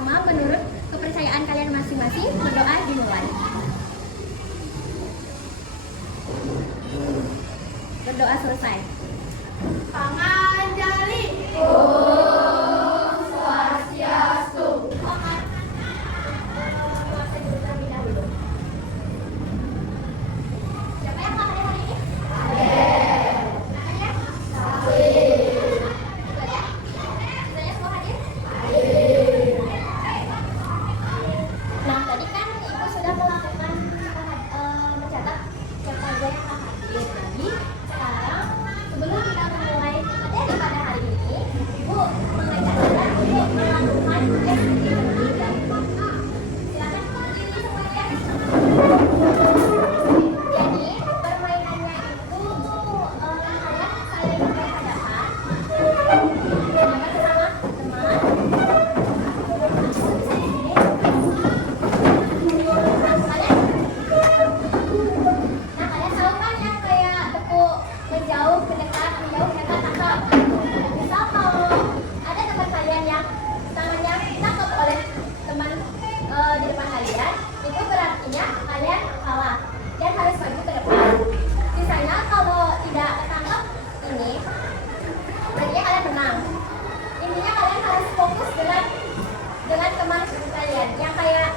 bersama menurut kepercayaan kalian masing-masing. Berdoa dimulai. Berdoa selesai. Panganjali. Siapa yang hadir hari ini? Namanya? Sisanya semua hadir? Nah, tadi kan Ibu sudah melakukan mencatat siapa aja yang telah hadir. Jadi, sekarang sebelum kita memulai materi pada hari ini, Ibu mengajak kita untuk melakukan activity dan silakan berdiri semuanya. Jadi, permainannya itu kalian saling berhadapan, jangan bersama teman. Nah, kalian tahu kan yang kayak tepuk menjauh, mendekat, menjauh, mendekat, tangkap. Misal kalau ada teman kalian yang tangannya ditangkap oleh teman di depan kalian, itu berartinya kalian kalah dan harus maju ke depan. Sisanya kalau tidak ketangkap ini, berarti kalian menang. Intinya kalian harus fokus dengan teman kalian, yang kayak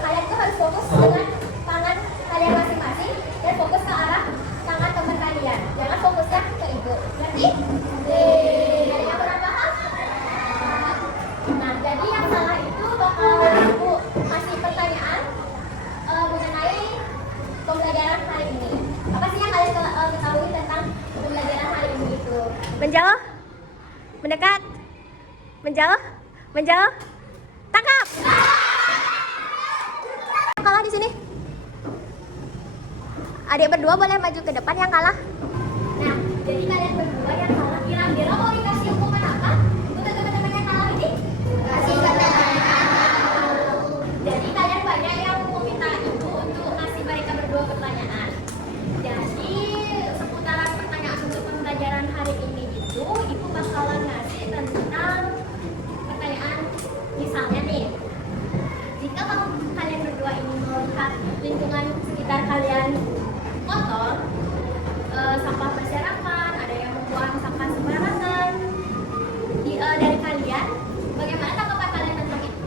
kalian tuh harus fokus dengan tangan kalian masing-masing dan fokus ke arah tangan teman kalian. Jangan fokusnya ke ibu. Ngerti? Dari yang kurang paham? Nah, jadi yang salah itu bakal ibu kasih pertanyaan mengenai pembelajaran hari ini. Apa sih yang kalian ketahui tentang pembelajaran hari ini itu? Menjauh, mendekat, menjauh, menjauh, tangkap. Kalah di sini. Adik berdua boleh maju ke depan yang kalah. Nah, jadi kalian berdua yang kalah kira-kira mau dikasih hukuman apa untuk teman-teman yang kalah ini? Kasih pertanyaan. Jadi kalian banyak yang meminta ibu untuk kasih mereka berdua pertanyaan. Jadi seputaran pertanyaan untuk pembelajaran hari ini itu ibu bakalan ngasih tentang pertanyaan misalnya nih. Jika kalian berdua ini melihat lingkungan sekitar kalian kotor, sampah berserakan, ada yang membuang sampah sembarangan, dari kalian, bagaimana tanggapan kalian tentang itu?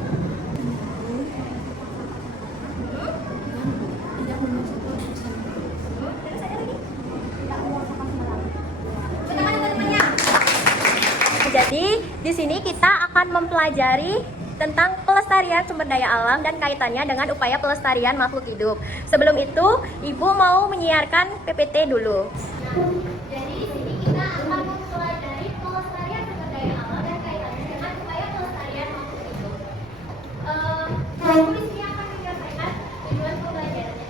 Terus ada lagi? Tidak membuang sampah sembarangan. Teman-temannya. Jadi di sini kita akan mempelajari tentang pelestarian sumber daya alam dan kaitannya dengan upaya pelestarian makhluk hidup. Sebelum itu, Ibu mau menyiarkan PPT dulu. Jadi di sini kita akan mempelajari pelestarian sumber daya alam dan kaitannya dengan upaya pelestarian makhluk hidup. Ibu di sini akan menyampaikan tujuan pembelajarannya.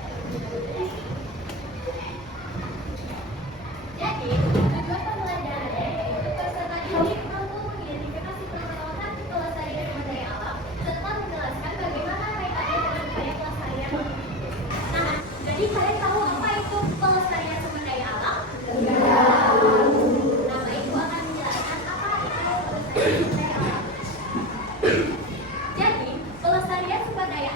Jadi, tujuan pembelajarannya yaitu peserta didik mampu mengidentifikasi permasalahan pelestarian sumber daya alam serta menjelaskan bagaimana kaitannya dengan upaya pelestarian makhluk hidup. Nah, jadi kalian tahu apa itu pelestarian sumber daya alam? Nah, Ibu akan menjelaskan apa itu pelestarian sumber daya alam. Jadi, pelestarian sumber daya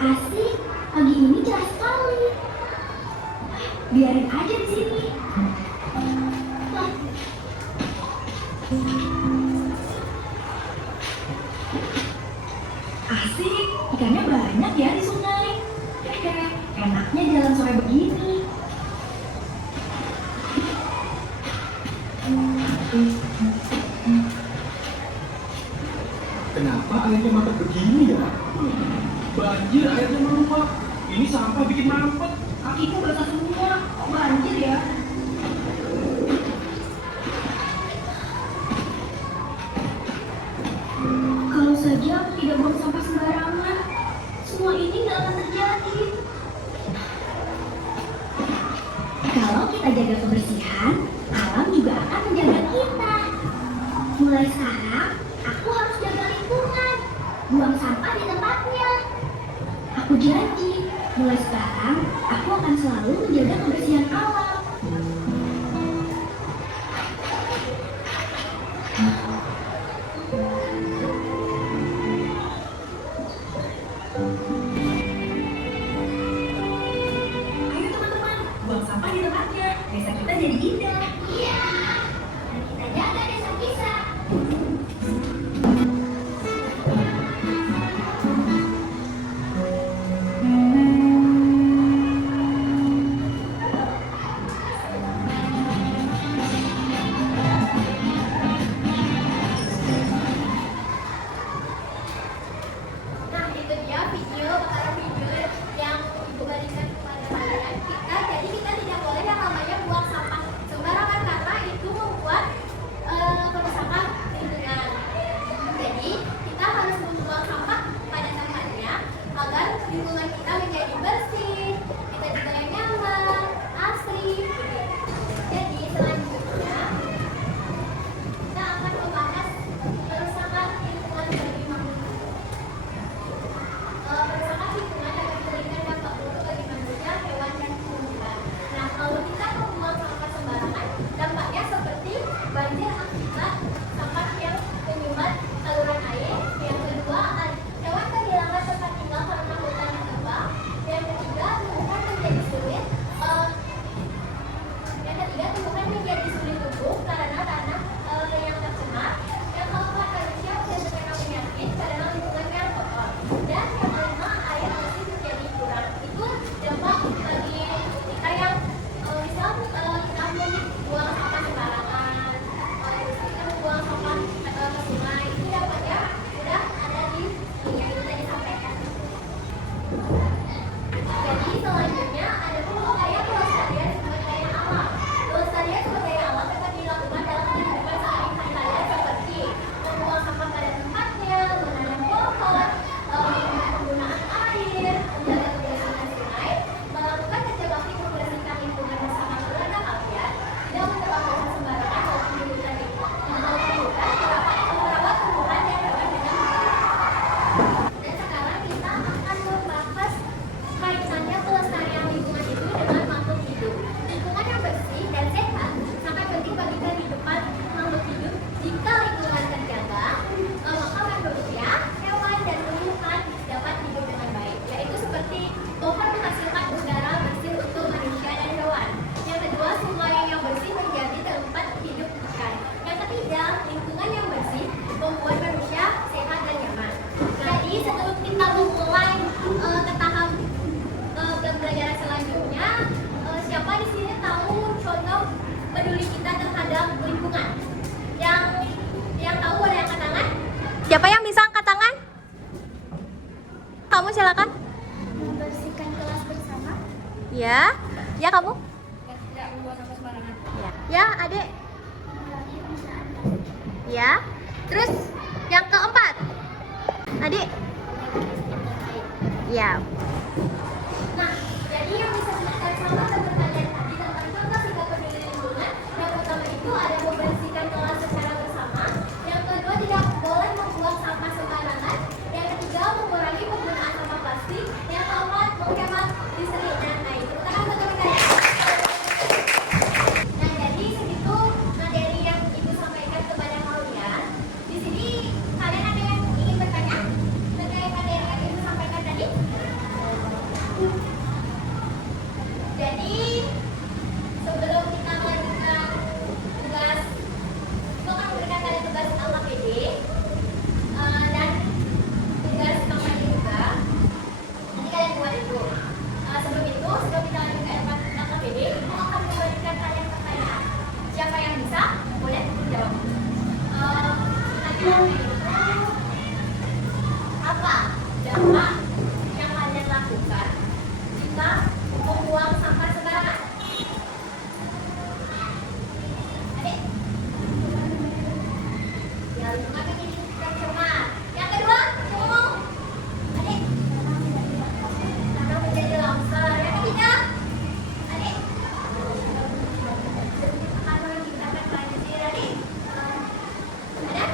Asik, pagi ini cerah sekali. Biarin aja di sini. Wah. Asik, ikannya banyak ya di sungai. Enaknya jalan sore begini. Kenapa airnya mampet begini ya? Banjir airnya meluap. Ini sampah bikin mampet. Kakiku basah semua, kok banjir ya? Kalau saja aku tidak buang sampah sembarangan, semua ini nggak akan terjadi. Kalau kita jaga kebersihan, alam juga akan menjaga kita. Mulai sekarang, aku harus jaga lingkungan, buang sampah di tempatnya. Aku janji, mulai sekarang aku akan selalu menjaga kebersihan alam. Ayo teman-teman, buang sampah di tempatnya. Desa kita jadi indah. Iya, dan kita jaga desa kita. Nah, itu dia video yang Ibu berikan kepada kalian. Kita tidak boleh yang namanya buang sampah sembarangan karena itu membuat kerusakan lingkungan. Jadi, kita harus membuang sampah pada tempatnya agar lingkungan kita menjadi bersih, kita juga nyaman, asri. Jadi, selanjutnya kita akan membahas kerusakan lingkungan bagi makhluk. Kerusakan lingkungan dapat memberikan dampak buruk bagi manusia, hewan, dan tumbuhan. Nah, kalau kita membuang sampah sembarangan, dampaknya seperti banjir akibat sampah yang menyumbat saluran air. Yang kedua, hewan kehilangan tempat tinggal karena hutan yang tebal. Yang ketiga, tumbuhan menjadi sulit. Yang ketiga, tumbuhan menjadi sulit tumbuh karena tanah yang tercemar. Yang keempat, manusia bisa terkena penyakit karena lingkungannya kotor. Dan yang kelima, air bersih menjadi kurang. Itu dampak bagi kita yang misal kita membuang sampah sembarangan, kita membuang sampah ke sungai. Itu dampaknya sudah ada di yang itu tadi sampaikan. Jadi selanjutnya ada upaya pelestarian sumber daya alam. Pelestarian sumber daya alam dapat dilakukan dalam kehidupan sehari-hari seperti membuang sampah pada tempatnya, menanam pohon, penggunaan air, menjaga kebersihan sungai, melakukan kerja bakti membersihkan lingkungan bersama keluarga kalian, tidak menebang pohon sembarangan maupun di hutan merawat tumbuhan dan hewan dengan baik. Dan sekarang kita akan membahas kaitannya pelestarian lingkungan itu dengan makhluk hidup. Lingkungan yang bersih dan sehat sangat penting bagi kehidupan makhluk hidup. Jika lingkungan terjaga, maka manusia, hewan, dan tumbuhan dapat hidup dengan baik. Yaitu seperti pohon menghasilkan udara bersih untuk manusia dan hewan. Yang kedua, sungai yang bersih menjadi tempat hidup ikan. Yang ketiga, lingkungan yang bersih membuat manusia sehat dan nyaman. Jadi sebelum kita memulai ke tahap pembelajaran selanjutnya, siapa di sini tahu contoh peduli kita terhadap lingkungan? Yang tahu boleh angkat tangan? Siapa yang bisa angkat tangan? Kamu silakan. Membersihkan kelas bersama. Ya. Ya kamu? Tidak membuang sampah sembarangan. Ya. Ya, Adek. Ya. Terus yang keempat. Adik. Ya. Nah, jadi yang bisa dilakukan sama teman kalian tadi tentang contoh sikap peduli lingkungan. Yang pertama itu ada membersihkan kelas secara bersama. Yang kedua, tidak boleh membuang sampah sembarangan. Yang ketiga, mengurangi penggunaan sampah plastik. Yang keempat, menghemat listrik. Nah, itu kan betul kan? Nah, jadi segitu materi yang Ibu sampaikan kepada kalian. Di sini kalian ada yang ingin bertanya terkait materi yang Ibu sampaikan tadi? Apa dampak yang kalian lakukan jika membuang sampah sembarangan? Adik, ya lingkungan menjadi tercemar. Yang kedua, ngomong. Adik, tanah menjadi longsor. Yang ketiga, adik, akan menciptakan banjir. Adik, ada?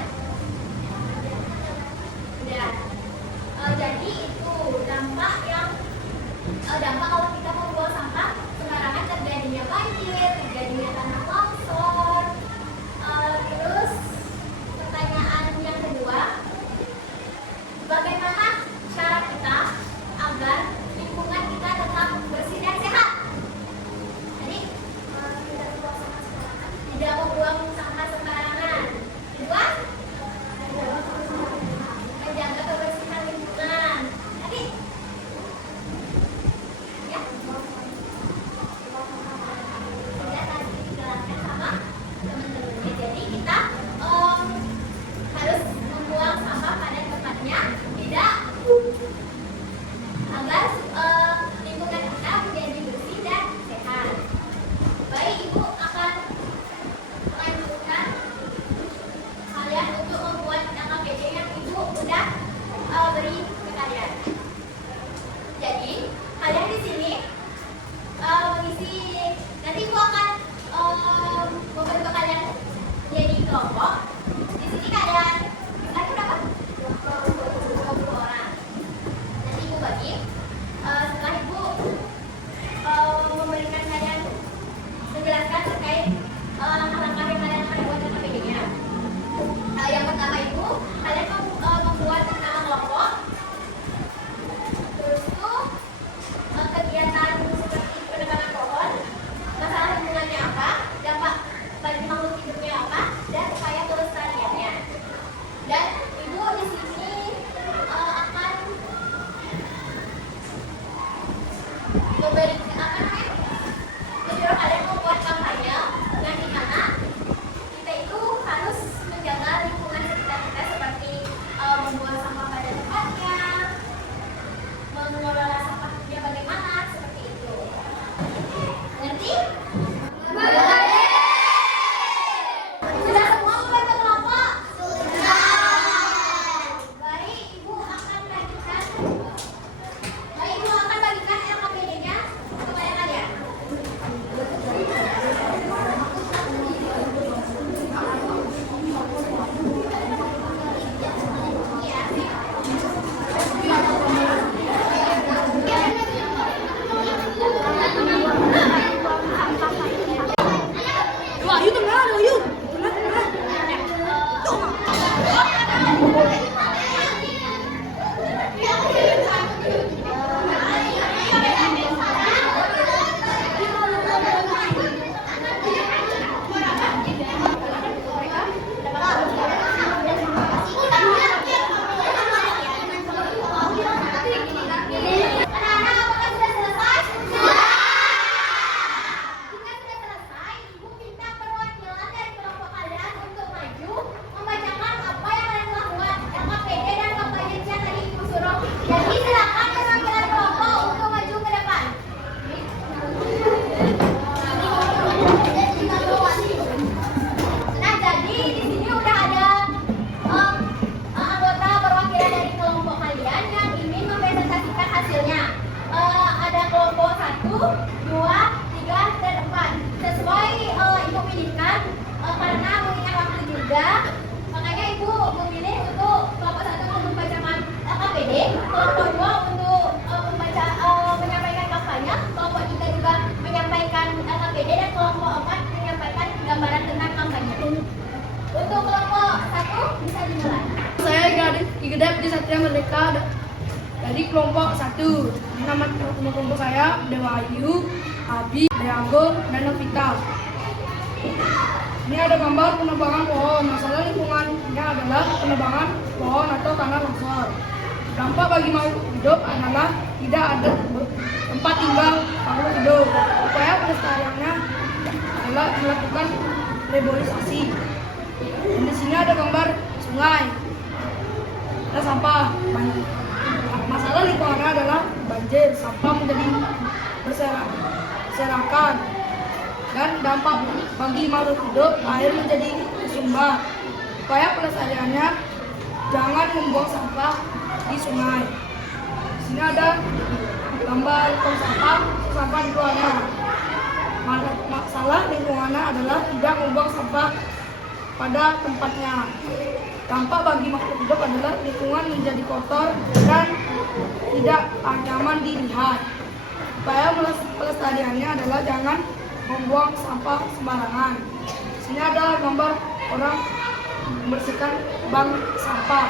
Udah. Jadi itu dampak kalau kita membuang sampah sembarangan, terjadinya banjir, terjadinya tanah longsor. Terus pertanyaan yang kedua, bagaimana cara kita agar lingkungan kita tetap bersih dan sehat? Jadi tidak membuang sampah sembarangan. Kedua, menjaga kebersihan lingkungan. Adik, ya, sudah tadi dijelaskan sama teman-temannya. Jadi kita harus membuang sampah pada tempatnya, tidak agar lingkungan kita menjadi bersih dan sehat. Baik, Ibu akan melanjutkan kalian untuk membuat KKBD yang Ibu udah beri ke kalian. Jadi kalian di sini mengisi, nanti Ibu akan membantu kalian jadi kelompok. Di sini kalian berapa? 20 orang. Nanti Ibu bagi. Setelah Ibu memberikan kalian menjelaskan terkait langkah-langkah yang kalian akan buat KKBD-nya. Yang pertama Ibu, kalian membuat nama kelompok. Terus itu kegiatan seperti penebangan pohon, masalah lingkungannya apa, dampak bagi makhluk hidupnya apa, dan upaya pelestariannya. Dan Ibu di sini akan menyuruh kalian membuat kampanye yang dimana kita itu harus menjaga lingkungan sekitar kita, seperti membuang sampah pada tempatnya, mengelola sampahnya bagaimana, seperti itu. Ngerti? Sudah semua membantu kelompok? Sudah. Baik, Ibu akan bagikan LKPD-nya kepada kalian. Igedep di Satria Merdeka dari kelompok 1. Nama kelompok saya Dewa Ayu, Abi, Deanggo, dan Novita. Ini ada gambar penebangan pohon. Masalah lingkungannya adalah penebangan pohon atau tanah longsor. Dampak bagi makhluk hidup adalah tidak ada tempat tinggal makhluk hidup. Upaya pelestariannya adalah melakukan reboisasi. Di sini ada gambar sungai. Ada sampah. Masalah lingkungan adalah banjir, sampah menjadi berserakan, dan dampak bagi makhluk hidup air menjadi tersumbat. Supaya pelestariannya, jangan membuang sampah di sungai. Di sini ada gambar tong sampah dikeluarnya. Masalah lingkungannya adalah tidak membuang sampah pada tempatnya. Dampak bagi makhluk hidup adalah lingkungan menjadi kotor dan tidak nyaman dilihat. Supaya pelestariannya adalah jangan membuang sampah sembarangan. Di sini ada gambar orang membersihkan bank sampah.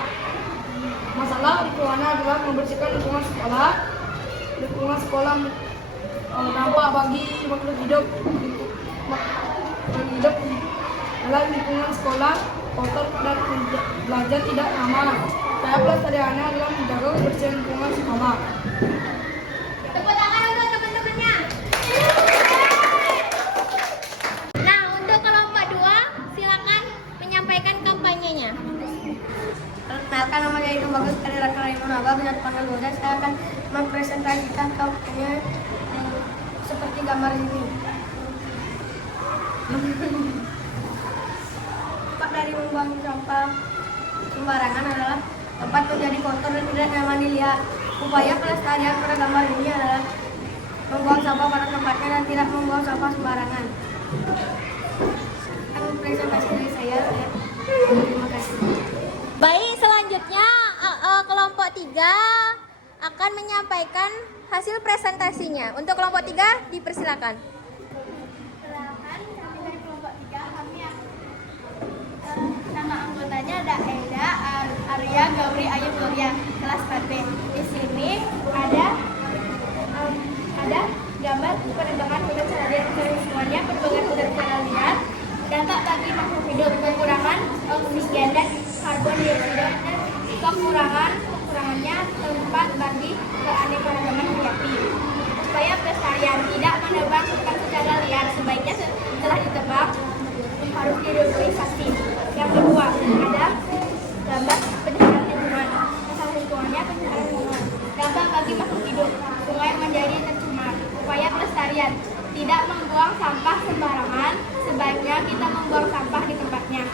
Masalah lingkungannya adalah membersihkan lingkungan sekolah. Lingkungan sekolah dampak bagi makhluk hidup adalah lingkungan sekolah kotor dan belajar tidak aman. Supaya pelestariannya adalah menjaga kebersihan lingkungan sekolah. Tepuk tangan untuk teman-temannya. Nah, untuk kelompok 2, silakan menyampaikan kampanyenya. Perkenalkan, nama saya Itu Bagus dari Raka Raimuraba, bisa dipanggil Bunda. Saya akan mempresentasikan kampanye seperti gambar ini. Dampak dari membuang sampah sembarangan adalah tempat menjadi kotor dan tidak nyaman dilihat. Upaya pelestarian pada gambar ini adalah membuang sampah pada tempatnya dan tidak membuang sampah sembarangan. Presentasi dari saya. Terima kasih. Baik, selanjutnya kelompok 3 akan menyampaikan hasil presentasinya. Untuk kelompok 3 dipersilakan. Perkenalkan, kami dari kelompok 3, nama anggotanya ada Eda, Arya, Gauri, Ayu, Gloria, kelas 4B. Di sini ada gambar penerbangan udara liar semuanya, penerbangan udara liar, dampak bagi makhluk hidup, kekurangan oksigen dan karbon dioksida, dan kekurangannya tempat bagi keanekaragaman hayati. Supaya pelestarian tidak menebang hutan secara liar, sebaiknya setelah ditebang harus direvitalisasi. Yang kedua, ada gambar pencemaran lingkungan. Masalah lingkungannya pencemaran lingkungan. Dampak bagi makhluk hidup, sungai menjadi tercemar. Upaya pelestarian tidak membuang sampah sembarangan, sebaiknya kita membuang sampah di tempatnya.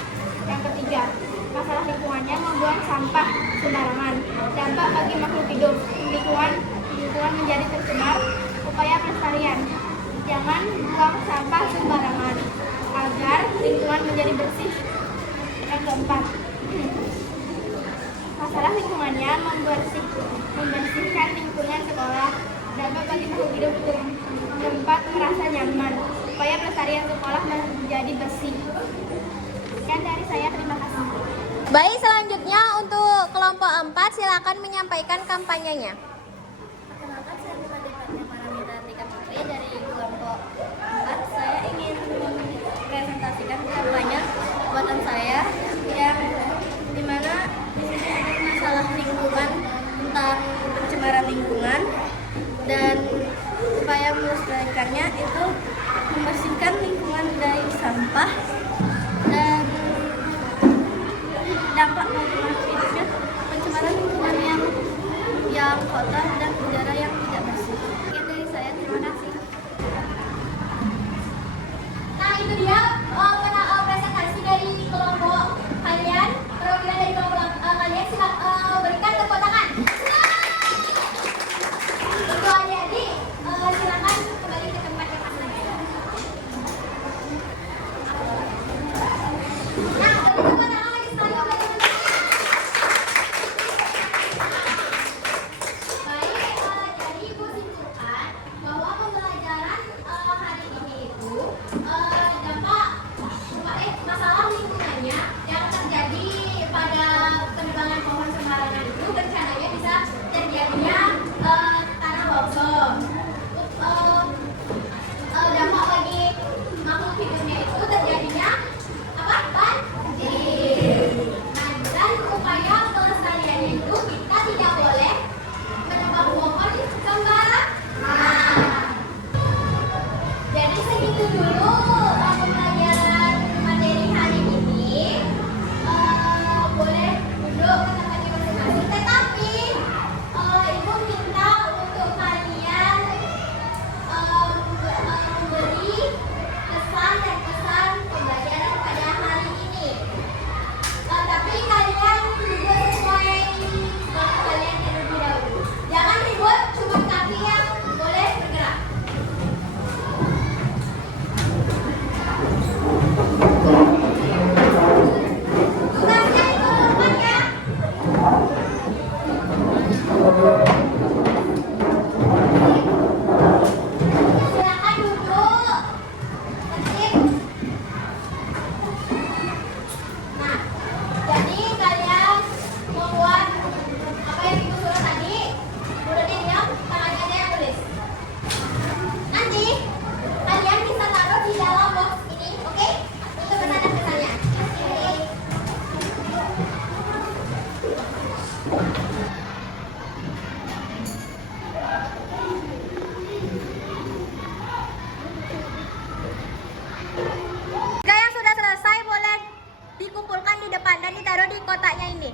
Yang ketiga, masalah lingkungannya membuang sampah sembarangan. Dampak bagi makhluk hidup, lingkungan menjadi tercemar. Upaya pelestarian, jangan buang sampah sembarangan agar lingkungan menjadi bersih. Yang keempat, masalah lingkungannya membersihkan lingkungan sekolah. Dampak bagi makhluk hidup, tempat merasa nyaman. Upaya pelestarian sekolah menjadi bersih. Sekian dari saya, terima kasih. Baik, selanjutnya untuk kelompok 4 silakan menyampaikan kampanyenya. Perkenalkan, saya Departemen Paramita Tingkat Putri dari kelompok 4. Saya ingin mempresentasikan kampanye buatan saya yang dimana di sini ada masalah lingkungan, tentang pencemaran lingkungan, dan upaya melestarikannya itu membersihkan lingkungan dari sampah dan dampak bagi makhluk hidupnya pencemaran lingkungan yang kotor dan udara yang tidak bersih. Sekian dari saya, terima kasih. Nah, itu dia presentasi dari kelompok kalian. Perwakilan dari kelompok kalian silakan berikan tepuk tangan. Untuk adik-adik silakan kembali ke tempat yang aslinya. Nah, tepuk tangan lagi sekali buat teman-teman. ini?